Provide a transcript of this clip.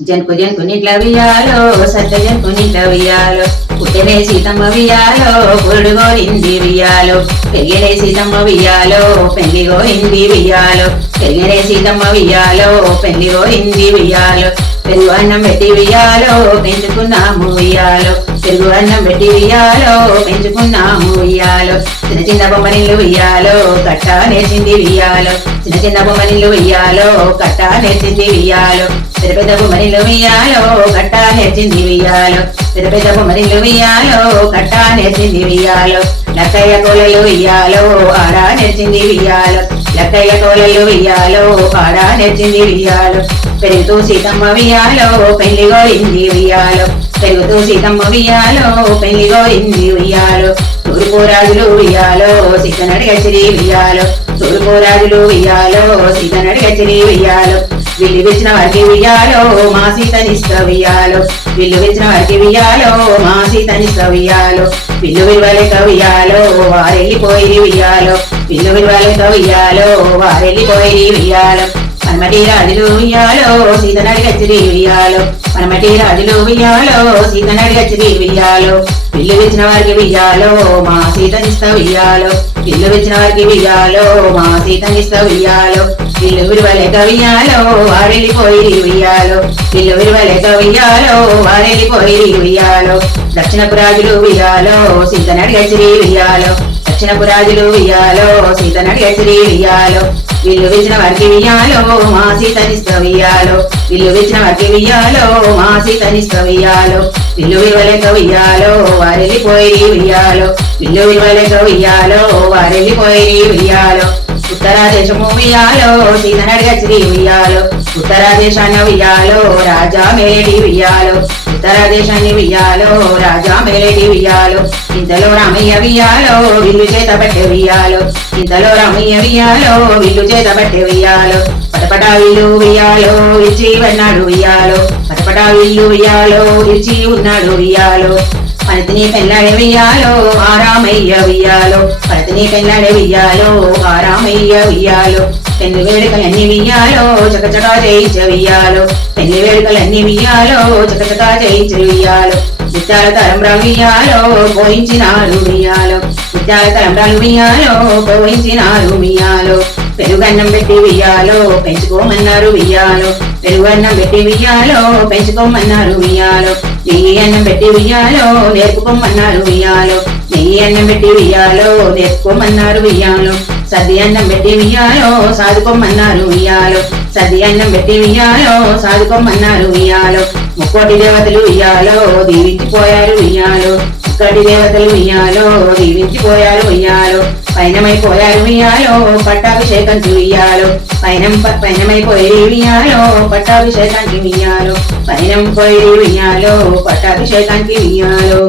జంకు జంకు నిట్ల వియాలో సత్య జంకు నిట్ల వియాలో పుట్టెనే సీతమ్మ వియాలో పురుడు గోరింది వియాలో పెరిగినే సీతమ్మ వియాలో పెళ్లి గోరింది వియాలో పెరిగినే సీతమ్మ వియాలో పెళ్లి గోరింది వియాలో పెరుగు అన్నం పెట్టి వియాలో పెంచుకున్నాము వియాలో పెరుగు అన్నం పెట్టి వియాలో పెంచుకున్నాము వియాలో చిన్న చిన్న బొమ్మనిల్లు వియాలో కట్ట నేర్చింది వియాలో చిన్న చిన్న బొమ్మనిల్లు వియాలో కట్ట నేర్చింది వియాలో పెద్ద పెద్ద బొమ్మనిల్లు వియాలో కట్ట నేర్చింది వియాలో పెద్ద పెద్ద బొమ్మనిల్లు వియాలో కట్ట నేర్చింది వియాలో లక్కయ్య కోలలు వియాలో ఆడ నేర్చింది వియాలో లక్కయ్య కోలలు వియాలో ఆడ నేర్చింది వియాలో పెరుగుతూ సీతమ్మ వియాలో పెళ్లి గోరింది వియాలో పెరుగుతూ సీతమ్మ వియాలో పెళ్లి గోరింది వియాలో తూర్పు రాజులు వియాలో సీతనడి గచ్చిరి వియాలో తూర్పు రాజులు వియాలో సీతనడి గచ్చిరి వియాలో విల్లు విచ్చిన వారికి వియాలో మా సీతనిస్త వియాలో విల్లు విచ్చిన వారికి వియాలో మా సీతనిస్త వియాలో విల్లు విలువలేక వియాలో వారెళ్ళిపోయి వియాలో విల్లు విలువలేక వియాలో వారెళ్ళిపోయి వియాలో పనమటి రాజులు వియాలో సీతనడి గచ్చిరి వియాలో పనమటి రాజులు వియాలో సీతనడి గచ్చిరి వియాలో విల్లు విచ్చిన వారికి వియాలో మా సీతనిస్త వియాలో విల్లు విచ్చిన వారికి వియాలో మా సీతనిస్త వియాలో విల్లు విలువలేక వియాలో వారెళ్ళిపోయి వియాలో విల్లు విలువలేక వియాలో వారెళ్ళిపోయి వియాలో దక్షిణపు రాజులు వియాలో సీతనడి గచ్చిరి వియాలో దక్షిణపు రాజులు వియాలో సీతనడి గచ్చిరి వియాలో విల్లు విచ్చిన వారికి వియాలో మా సీతనిస్త వియాలో విల్లు విచ్చిన వారికి వియాలో మా సీతనిస్త వియాలో విల్లు విలువలేక వియాలో వారెళ్ళిపోయి వియాలో విల్లు విలువలేక వియాలో వారెళ్ళిపోయి వియాలో ఉత్తరాదేశము వియాలో సీతనడి గచ్చిరి వియాలో ఉత్తరాదేశాన్న వియాలో రాజా మేడి వియాలో ఉత్తరాదేశాన్ని వియాలో రాజా మేడి వియాలో ఇంతలో రామయ్య వియాలో విల్లు చేత పట్టే వియాలో ఇంతలో రామయ్య వియాలో విల్లు చేత పట్టే వియాలో పటపటా విల్లు వియాలో ఇచ్చి ఉన్నాడు వియాలో పటపటా విల్లు వియాలో ఇచ్చి ఉన్నాడు వియాలో పనితిని పెళ్ళాడే వియాలో ఆరామయ్య వియాలో పనితిని పెళ్ళాడే వియాలో ఆరామయ్య వియాలో పెళ్లి వేడుకలన్నీ వియాలో చకచకా చేయించ వియాలో పెళ్లి వేడుకలన్నీ వియాలో చకచకా చేయించ వియాలో ముత్యాల తలంబ్రాలు వియాలో పోయించినారు వియాలో ముత్యాల తలంబ్రాలు వియాలో పోయించినారు వియాలో పెరుగన్నం పెట్టి వియాలో పెంచుకోమన్నారు వియాలో పెరుగన్నం పెట్టి వియాలో పెంచుకోమన్నారు వియాలో నెయ్యి అన్నం పెట్టి వియాలో నేర్పుకోమన్నారు వియాలో నెయ్యి అన్నం పెట్టి వియాలో నేర్పుకోమన్నారు వియాలో సద్ది అన్నం పెట్టి వియాలో సాదుకోమన్నారు వియాలో సద్ది అన్నం పెట్టి వియాలో సాదుకోమన్నారు వియాలో ముక్కోటి దేవతలు వియాలో దీవించిపోయారు వియాలో ముక్కటి దేవతలు వియాలో దీవించిపోయారు వియాలో పైనమైపోయారు వియాలో పట్టాభిషేకానికి వియాలో పైనమైపోయి వియాలో పట్టాభిషేకానికి వియాలో పైనం పోయి వియాలో పట్టాభిషేకానికి వియాలో